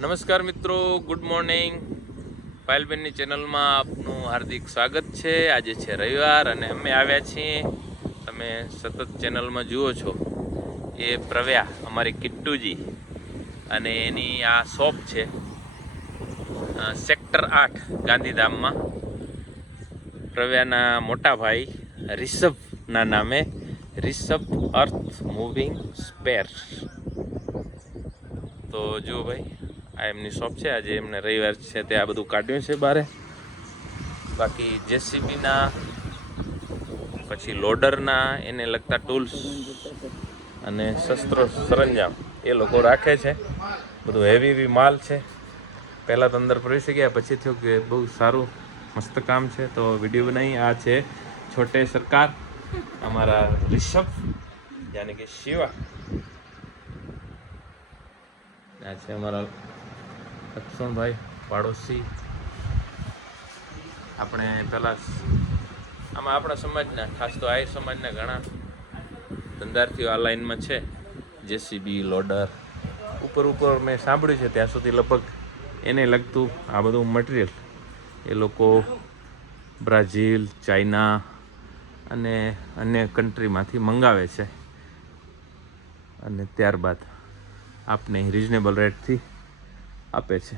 નમસ્કાર મિત્રો, good morning. પાયલબેનની ચેનલમાં આપનું હાર્દિક સ્વાગત છે. આજે છે રવિવાર અને અમે આવ્યા છીએ. તમે સતત ચેનલમાં જુઓ છો એ પ્રવ્યા, અમારી કિટ્ટુજી. અને એની આ શોપ છે સેક્ટર આઠ ગાંધીધામમાં. પ્રવ્યાના મોટા ભાઈ રિષભના નામે, રિષભ અર્થ મૂવિંગ સ્પેર. તો જુઓ ભાઈ આ એમની શોપ છે. આજે એમને રવિવાર છે તે આ બધું કાઢ્યું છે બારે બાકી જેસીબીના, પછી લોડરના, એને લગતા ટૂલ્સ અને શસ્ત્રો, સરંજામ એ લોકો રાખે છે. બધું હેવી હેવી માલ છે. પહેલાં તો અંદર પ્રવેશી ગયા પછી થયું કે બહુ સારું, મસ્ત કામ છે. તો વીડિયો બનાવી. આ છે છોટે સરકાર, અમારા રિષભ, યાની કે શિવા. આ છે અમારા લક્ષ્મણભાઈ પાડોશી. આપણે પહેલાં આમાં આપણા સમાજના, ખાસ તો આય સમાજના ઘણા ધંધાર્થીઓ આ લાઈનમાં છે. JCB, loader. ઉપર ઉપર મેં સાંભળ્યું છે ત્યાં સુધી લગભગ એને લગતું આ બધું મટીરિયલ એ લોકો બ્રાઝિલ, ચાઇના અને અન્ય કન્ટ્રીમાંથી મંગાવે છે. અને ત્યારબાદ આપને રિઝનેબલ રેટથી આપે છે.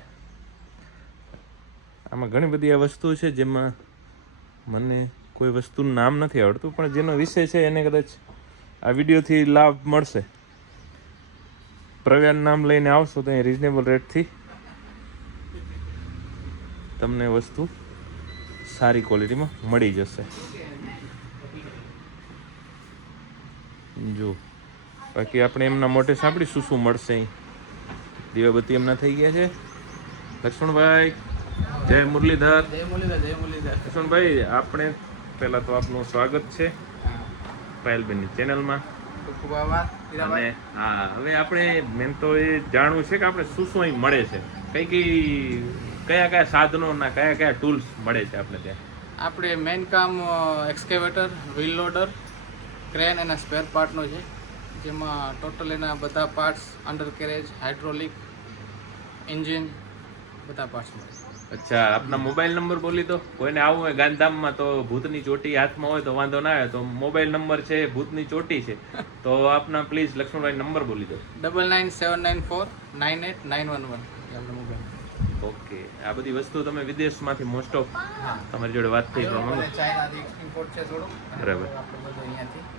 આમાં ઘણી બધી આ વસ્તુઓ છે જેમાં મને કોઈ વસ્તુનું નામ નથી આવડતું, પણ જેનો વિષય છે એને કદાચ આ વિડીયોથી લાભ મળશે. પ્રવ્યાન નામ લઈને આવશો તો એ રિઝનેબલ રેટથી તમને વસ્તુ સારી ક્વોલિટીમાં મળી જશે. જો, બાકી આપણે એમના મોટે સાંભળી શું શું મળશે અહીં. દીવાબત્તી એમના થઈ ગયા છે. લક્ષ્મણભાઈ જય મુરલીધર. જય મુરલીધર જય મુરલીધર. લક્ષ્મણભાઈ આપણે પહેલાં તો આપનું સ્વાગત છે પાયલબેનની ચેનલમાં. અને હા હવે આપણે મેન તો એ જાણવું છે કે આપણે શું શું અહીં મળે છે. કઈ કઈ કયા કયા સાધનોના કયા કયા ટૂલ્સ મળે છે આપણે ત્યાં? આપણે મેઇન કામ એક્સકેવેટર વ્હીલ લોડર ક્રેન એના સ્પેર પાર્ટનો છે. જેમાં ટોટલ એના બધા parts undercarriage hydraulic engine બધા પાર્ટ્સ મળે અચ્છા આપના મોબાઈલ નંબર બોલી દો. કોઈને આવું હોય ગાંધીધામમાં તો ભૂતની ચોટી હાથમાં હોય તો વાંધો ના આવે. તો મોબાઈલ નંબર છે ભૂતની ચોટી છે. તો આપના પ્લીઝ લક્ષ્મણભાઈ નંબર બોલી દો. Double nine seven nine four nine eight nine one one આપણો મોબાઈલ ઓકે આ બધી વસ્તુ તમે વિદેશમાંથી મોસ્ટ ઓફ તમારી જોડે વાત થઈ ચાઇનાથી ઇમ્પોર્ટ છે થોડું બરાબર. અહીંયાથી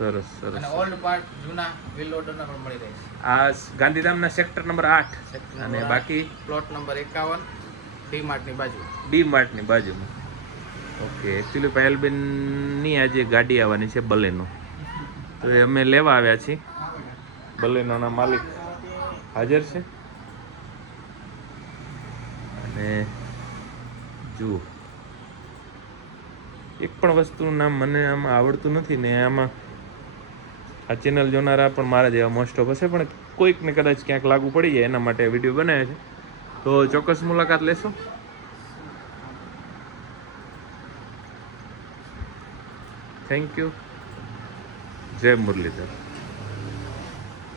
સરસ સરસ અને ઓલ્ડ પાર્ટ જૂના વ્હીલ લોડરના પણ મળી રહે છે. આ ગાંધીધામના સેક્ટર નંબર આઠ. અને બાકી? પ્લોટ નંબર એકાવન ડી માર્ટની બાજુ. ડી માર્ટની બાજુમાં. ઓકે એકચ્યુઅલી પાયલબેનની આજે ગાડી આવવાની છે બલેનો તો એ અમે લેવા આવ્યા છીએ. બલેનોના માલિક હાજર છે. અને જુઓ એક પણ વસ્તુનું નામ મને આમાં આવડતું નથી ને આમાં આ ચેનલ જોનારા પણ મારા જેવા મોસ્ટ ઓફ હશે, પણ કોઈકને કદાચ ક્યાંક લાગુ પડી જાય એના માટે વીડિયો બનાવ્યો છે. તો ચોક્કસ મુલાકાત લેશો. થેન્ક યુ જય મુરલીધર.